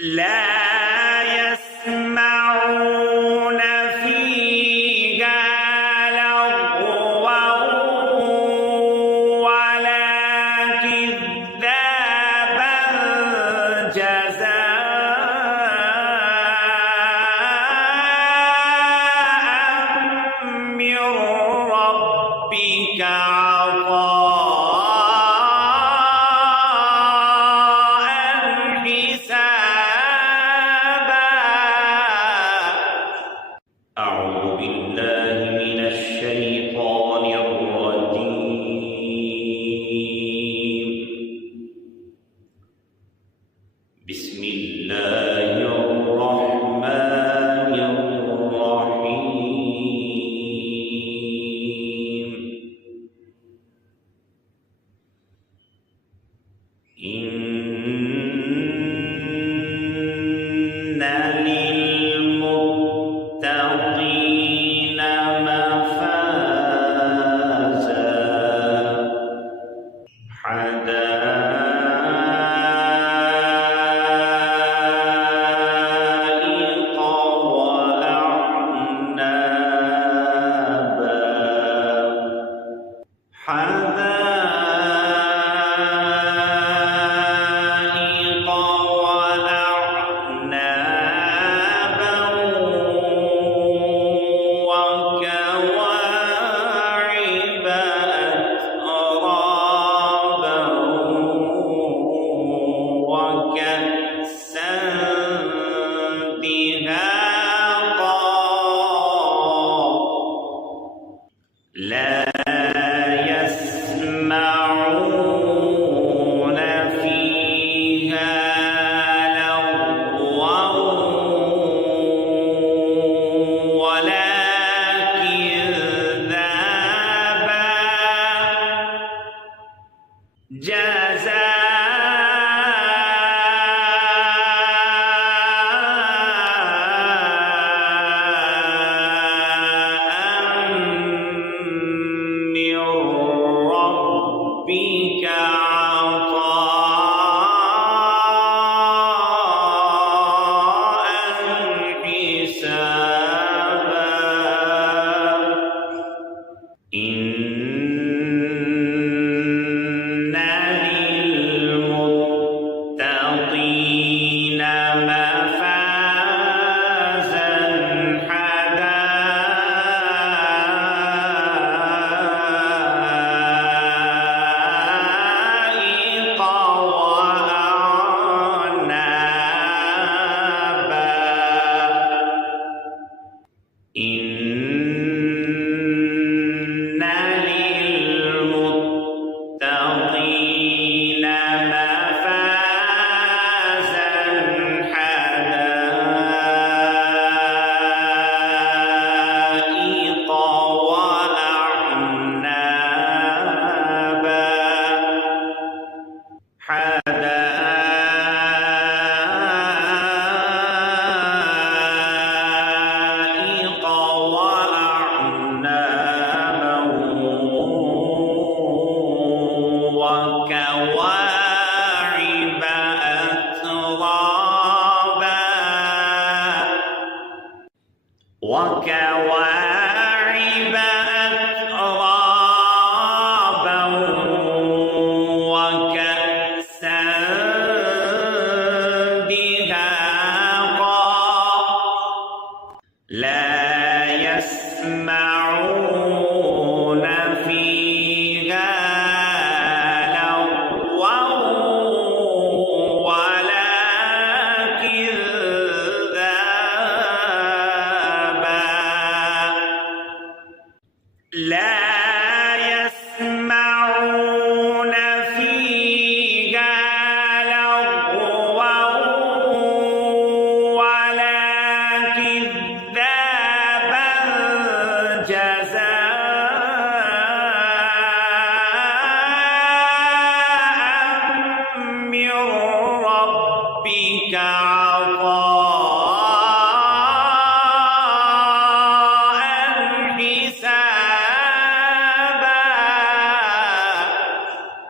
لا يسمعون فيها لغوا ولا كذابا جزاء من ربك أعوذ بالله من الشيطان الرجيم. بسم الله الرحمن الرحيم. إن للمتقين مفازا حدائق وأعنابا لا يسمعون فيها لغوا ولا كذابا ربك عطاء حسابا. إن للمتقين مفازا حدائق وأعنابا. إن للمتقين مفازا حدائق وأعنابا. حدائق وأعنابا وكواعب أترابا. وكواعب أترابا وكأسا دهاقا. لا يسمعون